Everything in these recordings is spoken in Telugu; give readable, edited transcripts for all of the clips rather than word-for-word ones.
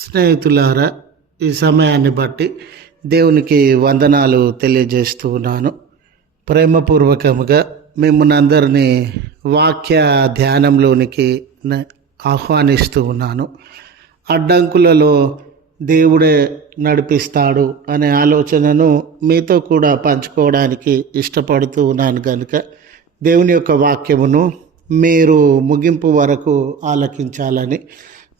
స్నేహితులారా, ఈ సమయాన్ని బట్టి దేవునికి వందనాలు తెలియజేస్తూ ఉన్నాను. ప్రేమపూర్వకముగా మిమ్మల్ని అందరినీ వాక్య ధ్యానంలోనికి ఆహ్వానిస్తూ ఉన్నాను. అడ్డంకులలో దేవుడే నడిపిస్తాడు అనే ఆలోచనను మీతో కూడా పంచుకోవడానికి ఇష్టపడుతూ ఉన్నాను. కనుక దేవుని యొక్క వాక్యమును మీరు ముగింపు వరకు ఆలకించాలని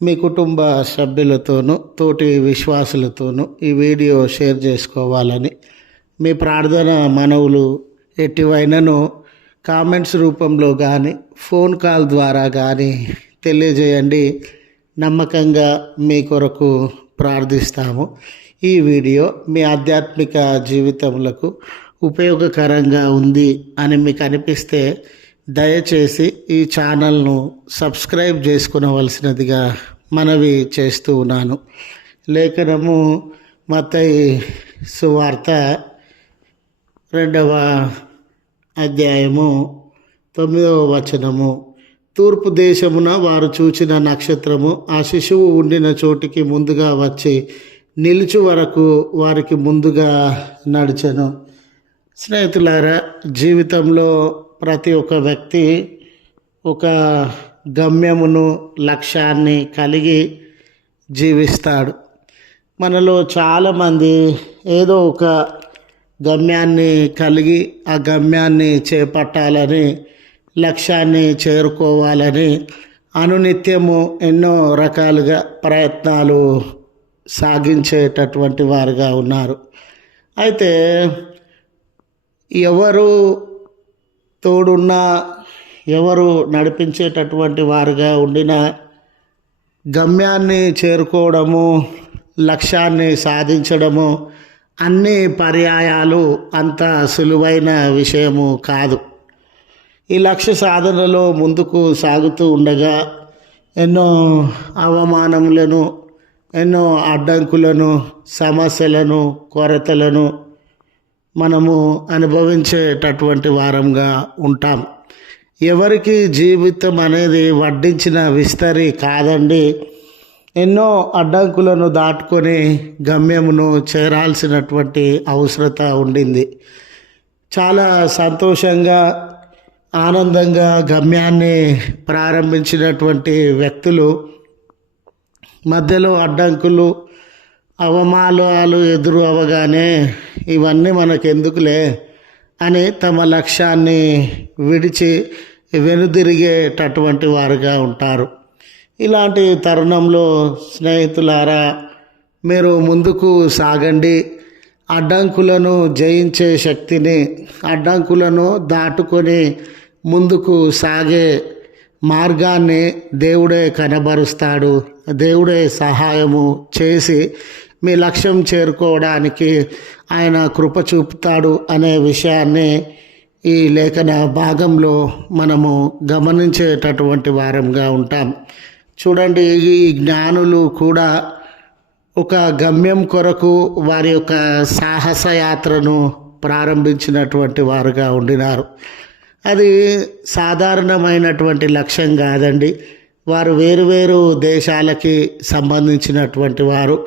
మీ కుటుంబ సభ్యులతోనూ తోటి విశ్వాసులతోనూ ఈ వీడియో షేర్ చేసుకోవాలని మీ ప్రార్థన మనవులు ఎటువైనను కామెంట్స్ రూపంలో కానీ ఫోన్ కాల్ ద్వారా కానీ తెలియజేయండి. నమ్మకంగా మీ కొరకు ప్రార్థిస్తాము. ఈ వీడియో మీ ఆధ్యాత్మిక జీవితములకు ఉపయోగకరంగా ఉంది అని మీకు అనిపిస్తే దయచేసి ఈ ఛానల్ను సబ్స్క్రైబ్ చేసుకునవలసినదిగా మనవి చేస్తూ ఉన్నాను. లేఖనము మత్తయి సువార్త 2వ అధ్యాయము 9వ వచనము. తూర్పు దేశమున వారు చూచిన నక్షత్రము ఆ శిశువు ఉండిన చోటికి ముందుగా వచ్చి నిలుచు వరకు వారికి ముందుగా నడిచెను. స్నేహితులారా, జీవితంలో ప్రతి ఒక్క వ్యక్తి ఒక గమ్యమును లక్ష్యాన్ని కలిగి జీవిస్తాడు. మనలో చాలామంది ఏదో ఒక గమ్యాన్ని కలిగి ఆ గమ్యాన్ని చేపట్టాలని, లక్ష్యాన్ని చేరుకోవాలని అనునిత్యము ఎన్నో రకాలుగా ప్రయత్నాలు సాగించేటటువంటి వారుగా ఉన్నారు. అయితే ఎవరు తోడున్నా, ఎవరు నడిపించేటటువంటి వారుగా ఉండినా గమ్యాన్ని చేరుకోవడము, లక్ష్యాన్ని సాధించడము అన్ని పర్యాయాలు అంత సులువైన విషయము కాదు. ఈ లక్ష్య సాధనలో ముందుకు సాగుతూ ఉండగా ఎన్నో అవమానములను, ఎన్నో అడ్డంకులను, సమస్యలను, కొరతలను మనము అనుభవించేటటువంటి వారంగా ఉంటాం. ఎవరికి జీవితం అనేది వడ్డించిన విస్తరి కాదండి. ఎన్నో అడ్డంకులను దాటుకొని గమ్యమును చేరాల్సినటువంటి అవసరత ఉండింది. చాలా సంతోషంగా, ఆనందంగా గమ్యాన్ని ప్రారంభించినటువంటి వ్యక్తులు మధ్యలో అడ్డంకులు, అవమానాలు ఎదురు అవగానే ఇవన్నీ మనకెందుకులే అని తమ లక్ష్యాన్ని విడిచి వెనుదిరిగేటటువంటి వారుగా ఉంటారు. ఇలాంటి తరుణంలో స్నేహితులారా, మీరు ముందుకు సాగండి. అడ్డంకులను జయించే శక్తిని, అడ్డంకులను దాటుకొని ముందుకు సాగే మార్గాన్ని దేవుడే కనబరుస్తాడు. దేవుడే సహాయము చేసి మీ లక్ష్యం చేరుకోవడానికి ఆయన కృప చూపుతాడు అనే విషయాన్ని ఈ లేఖన భాగంలో మనము గమనించేటటువంటి వారంగా ఉంటాం. చూడండి, ఈ జ్ఞానులు కూడా ఒక గమ్యం కొరకు వారి యొక్క సాహస యాత్రను ప్రారంభించినటువంటి వారుగా ఉండినారు. అది సాధారణమైనటువంటి లక్ష్యం కాదండి. వారు వేరువేరు దేశాలకి సంబంధించినటువంటి వారు.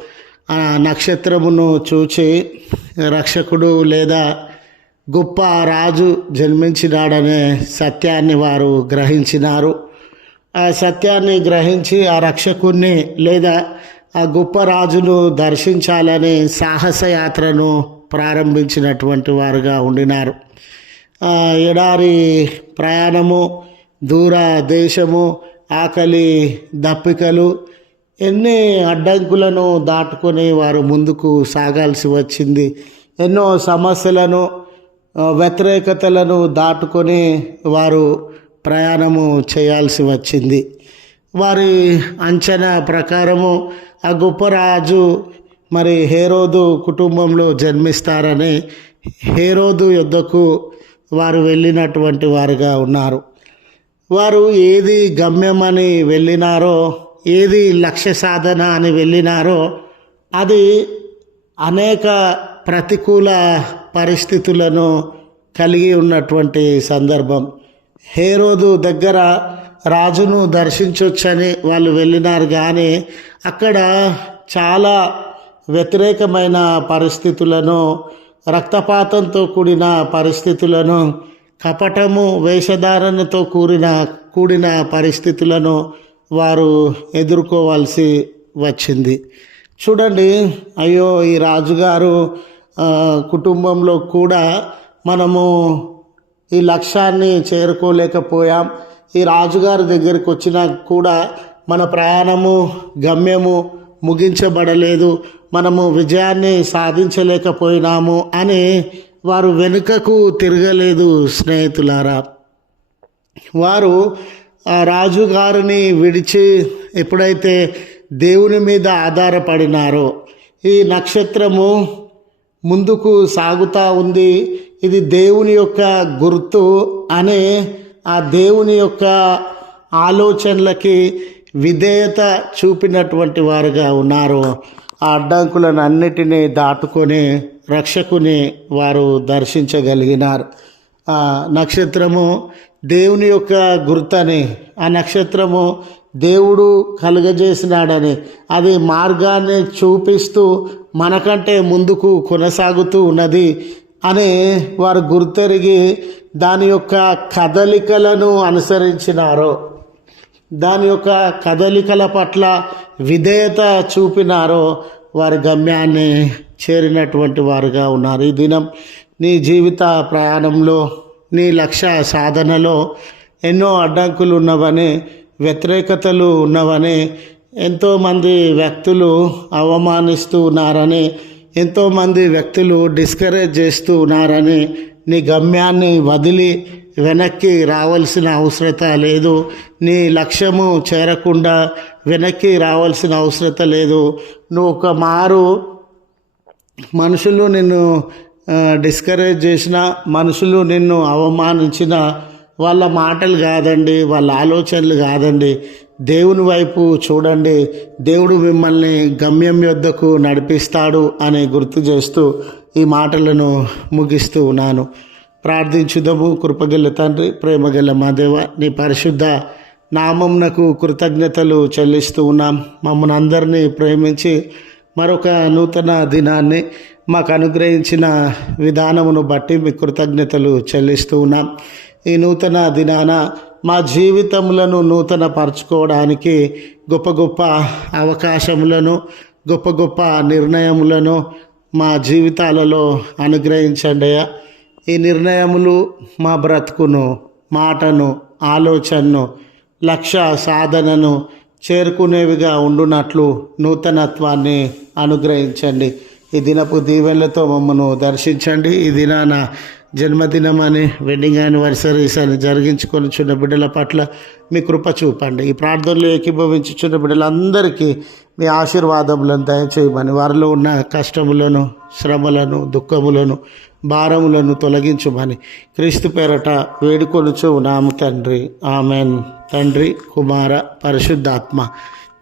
ఆ నక్షత్రమును చూచి రక్షకుడు లేదా గొప్ప రాజు జన్మించినాడనే సత్యాన్ని వారు గ్రహించినారు. ఆ సత్యాన్ని గ్రహించి ఆ రక్షకుణ్ణి లేదా ఆ గొప్ప రాజును దర్శించాలని సాహస యాత్రను ప్రారంభించినటువంటి వారుగా ఉండినారు. ఎడారి ప్రయాణము, దూర దేశము, ఆకలి దప్పికలు, ఎన్ని అడ్డంకులను దాటుకొని వారు ముందుకు సాగాల్సి వచ్చింది. ఎన్నో సమస్యలను, వ్యతిరేకతలను దాటుకొని వారు ప్రయాణము చేయాల్సి వచ్చింది. వారి అంచనా ప్రకారము ఆ గొప్ప రాజు మరి హేరోదు కుటుంబంలో జన్మిస్తారని హేరోదు యొద్దకు వారు వెళ్ళినటువంటి వారుగా ఉన్నారు. వారు ఏది గమ్యమని వెళ్ళినారో, ఏది లక్ష్య సాధన అని వెళ్ళినారో అది అనేక ప్రతికూల పరిస్థితులను కలిగి ఉన్నటువంటి సందర్భం. హేరోదు దగ్గర రాజును దర్శించవచ్చని వాళ్ళు వెళ్ళినారు, కానీ అక్కడ చాలా వ్యతిరేకమైన పరిస్థితులను, రక్తపాతంతో కూడిన పరిస్థితులను, కపటము వేషధారణతో కూడిన పరిస్థితులను వారు ఎదుర్కోవాల్సి వచ్చింది. చూడండి, అయ్యో ఈ రాజుగారు కుటుంబంలో కూడా మనము ఈ లక్ష్యాన్ని చేరుకోలేకపోయాం, ఈ రాజుగారి దగ్గరికి వచ్చినా కూడా మన ప్రయాణము గమ్యము ముగించబడలేదు, మనము విజయాన్ని సాధించలేకపోయినాము అని వారు వెనుకకు తిరగలేదు. స్నేహితులారా, వారు ఆ రాజుగారిని విడిచి ఎప్పుడైతే దేవుని మీద ఆధారపడినారో, ఈ నక్షత్రము ముందుకు సాగుతూ ఉంది, ఇది దేవుని యొక్క గుర్తు అనే ఆ దేవుని యొక్క ఆలోచనలకి విధేయత చూపినటువంటి వారుగా ఉన్నారు. ఆ అడ్డంకులను అన్నిటినీ దాటుకొని రక్షకుని వారు దర్శించగలిగినారు. ఆ నక్షత్రము దేవుని యొక్క గుర్తని, ఆ నక్షత్రము దేవుడు కలుగజేసినాడని, అది మార్గాన్ని చూపిస్తూ మనకంటే ముందుకు కొనసాగుతూ ఉన్నది అని వారు గుర్తెరిగి దాని యొక్క కదలికలను అనుసరించినారో, దాని యొక్క కదలికల పట్ల విధేయత చూపినారో వారి గమ్యాన్ని చేరినటువంటి వారుగా ఉన్నారు. ఈ దినం నీ జీవిత ప్రయాణంలో, నీ లక్ష్య సాధనలో ఎన్నో అడ్డంకులు ఉన్నవని, వ్యతిరేకతలు ఉన్నవని, ఎంతోమంది వ్యక్తులు అవమానిస్తూ ఉన్నారని, ఎంతోమంది వ్యక్తులు డిస్కరేజ్ చేస్తూ ఉన్నారని నీ గమ్యాన్ని వదిలి వెనక్కి రావాల్సిన అవసరత లేదు. నీ లక్ష్యము చేరకుండా వెనక్కి రావాల్సిన అవసరత లేదు. నువ్వు ఒక మారు మనుషులు నిన్ను డిస్కరేజ్ చేసిన, మనుషులు నిన్ను అవమానించిన, వాళ్ళ మాటలు కాదండి, వాళ్ళ ఆలోచనలు కాదండి, దేవుని వైపు చూడండి, దేవుడు మిమ్మల్ని గమ్యం యొద్దకు నడిపిస్తాడు అని గుర్తు చేస్తూ ఈ మాటలను ముగిస్తూ ఉన్నాను. ప్రార్థించుదము. కృపగల తండ్రి, ప్రేమగల మా దేవ, నీ పరిశుద్ధ నామమునకు కృతజ్ఞతలు చెల్లిస్తూ ఉన్నాం. మమ్మల్ని అందరినీ ప్రేమించి మరొక నూతన దినాన్ని మాకు అనుగ్రహించిన విధానమును బట్టి మీకు కృతజ్ఞతలు చెల్లిస్తూ ఉన్నాం. ఈ నూతన దినాన మా జీవితములను నూతన పరచుకోవడానికి గొప్ప గొప్ప అవకాశములను, గొప్ప గొప్ప నిర్ణయములను మా జీవితాలలో అనుగ్రహించండి. ఈ నిర్ణయములు మా బ్రతుకును, మాటను, ఆలోచనను, లక్ష్య సాధనను చేరుకునేవిగా ఉండునట్లు నూతనత్వాన్ని అనుగ్రహించండి. ఈ దినపు దీవెనలతో మమ్మను దర్శించండి. ఈ దినాన జన్మదినమని, వెడ్డింగ్ యానివర్సరీస్ అని జరిగించుకొనిచున్న బిడ్డల పట్ల మీ కృప చూపండి. ఈ ప్రార్థనలు ఏకీభవించుచున్న బిడ్డలందరికీ మీ ఆశీర్వాదములను దయచేయమని, వారిలో ఉన్న కష్టములను, శ్రమలను, దుఃఖములను, భారములను తొలగించమని క్రీస్తు పేరట వేడుకొనుచు ఉన్నాము తండ్రి. ఆమెన్. తండ్రి, కుమార, పరిశుద్ధాత్మ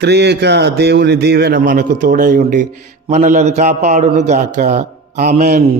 త్రియేక దేవుని దీవెన మనకు తోడై ఉండి మనలను కాపాడునుగాక. ఆమెన్.